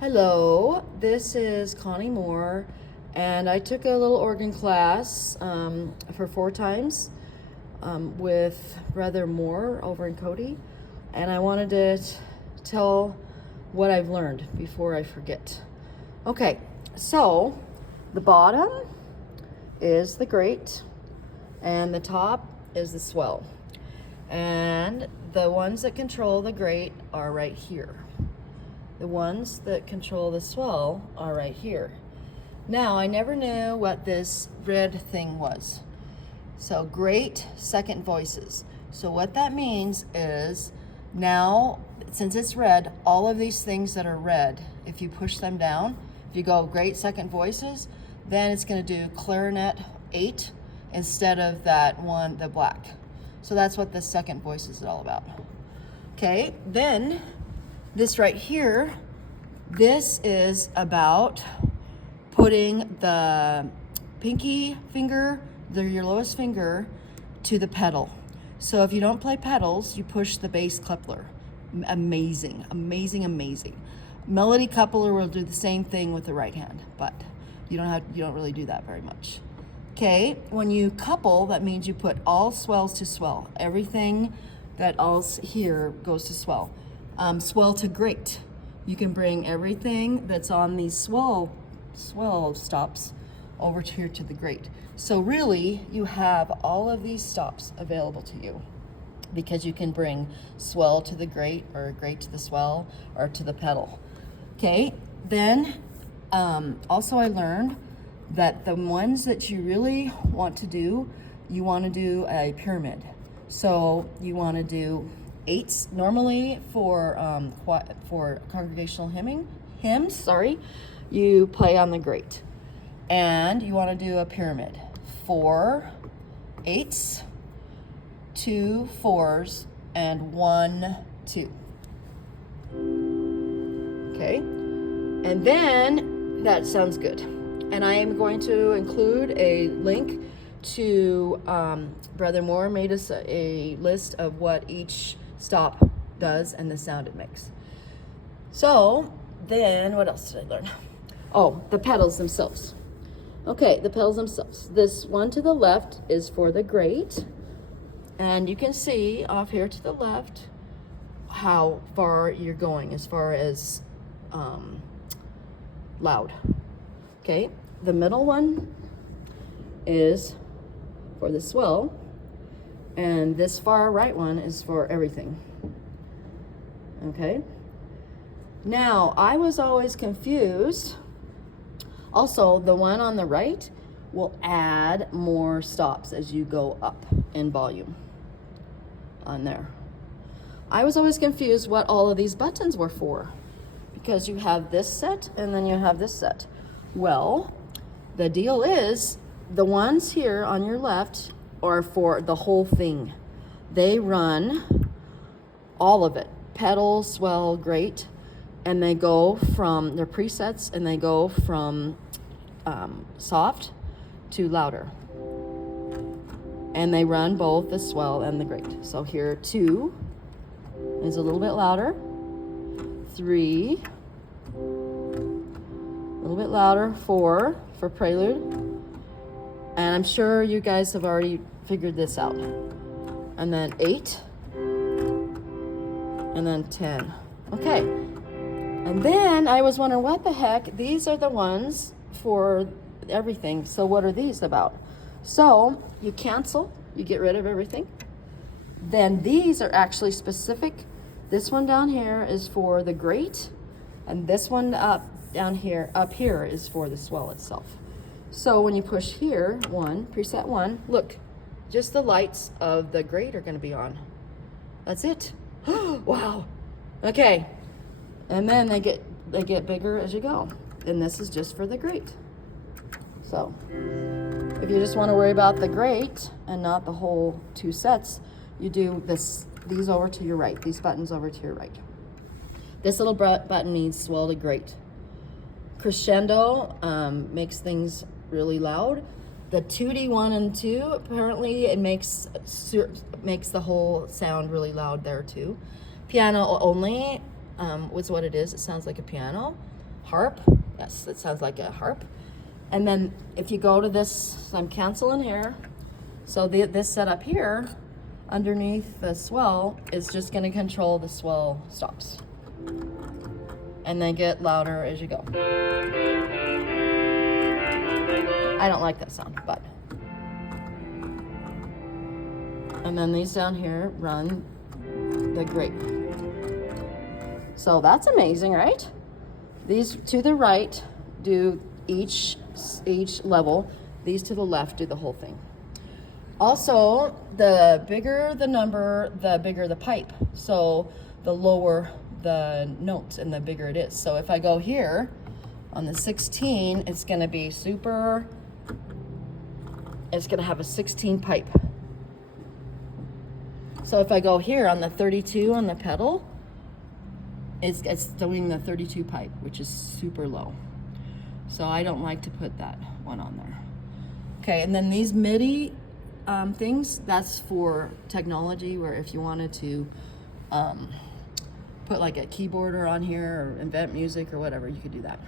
Hello, this is Connie Moore, and I took a little organ class for 4 times with Brother Moore over in Cody, and I wanted to tell what I've learned before I forget. Okay, so the bottom is the grate, and the top is the swell, and the ones that control the grate are right here. The ones that control the swell are right here. Now, I never knew what this red thing was. So, great second voices. So what that means is now, since it's red, all of these things that are red, if you push them down, if you go great second voices, then it's gonna do clarinet 8 instead of that one, the black. So that's what the second voice is all about. Okay, then this right here, this is about putting the pinky finger, your lowest finger, to the pedal. So if you don't play pedals, you push the bass coupler. Amazing, amazing, amazing. Melody coupler will do the same thing with the right hand, but you don't really do that very much. Okay, when you couple, that means you put all swells to swell. Everything that all's here goes to swell. Swell to great. You can bring everything that's on these swell stops over here to the great. So really, you have all of these stops available to you because you can bring swell to the great or great to the swell or to the pedal. Okay, then also I learned that the ones that you really want to do, you want to do a pyramid. So you want to do 8s normally for congregational hymns. You play on the grate, and you want to do a pyramid: 4 8s, 2 4s, and 1 2. Okay, and then that sounds good. And I am going to include a link to Brother Moore made us a list of what each stop does and the sound it makes. So then what else did I learn? Oh, the pedals themselves. Okay, the pedals themselves. This one to the left is for the grate, and you can see off here to the left how far you're going as far as loud. Okay, the middle one is for the swell, and this far right one is for everything. Okay, now I was always confused. Also, the one on the right will add more stops as you go up in volume on there. I was always confused what all of these buttons were for, because you have this set and then you have this set. Well, the deal is the ones here on your left are for the whole thing. They run all of it, pedal, swell, grate, and they go from their presets, and they go from soft to louder, and they run both the swell and the grate. So here 2 is a little bit louder, 3 a little bit louder, 4 for prelude, and I'm sure you guys have already figured this out, and then 8, and then 10. Okay, and then I was wondering, what the heck, these are the ones for everything, so what are these about? So you cancel, you get rid of everything. Then these are actually specific. This one down here is for the grate, and this one up here is for the swell itself. So when you push here, preset 1, look, just the lights of the grate are going to be on. That's it. Wow. Okay, and then they get bigger as you go, and this is just for the grate. So if you just want to worry about the grate and not the whole 2 sets, you do these over to your right, these buttons over to your right. This little button means swell to grate. Crescendo makes things really loud. The 2D 1 and 2, apparently it makes the whole sound really loud there too. Piano only was what it is. It sounds like a piano. harp. Yes, it sounds like a harp. And then if you go to this, so I'm canceling here. So this setup here, underneath the swell, is just gonna control the swell stops. And they get louder as you go. I don't like that sound, but. And then these down here run the grape. So that's amazing, right? These to the right do each level. These to the left do the whole thing. Also, the bigger the number, the bigger the pipe. So the lower the notes and the bigger it is. So if I go here on the 16, it's gonna be super, it's gonna have a 16 pipe. So if I go here on the 32 on the pedal, it's doing the 32 pipe, which is super low. So I don't like to put that one on there. Okay, and then these MIDI things, that's for technology, where if you wanted to put like a keyboarder on here or invent music or whatever, you could do that.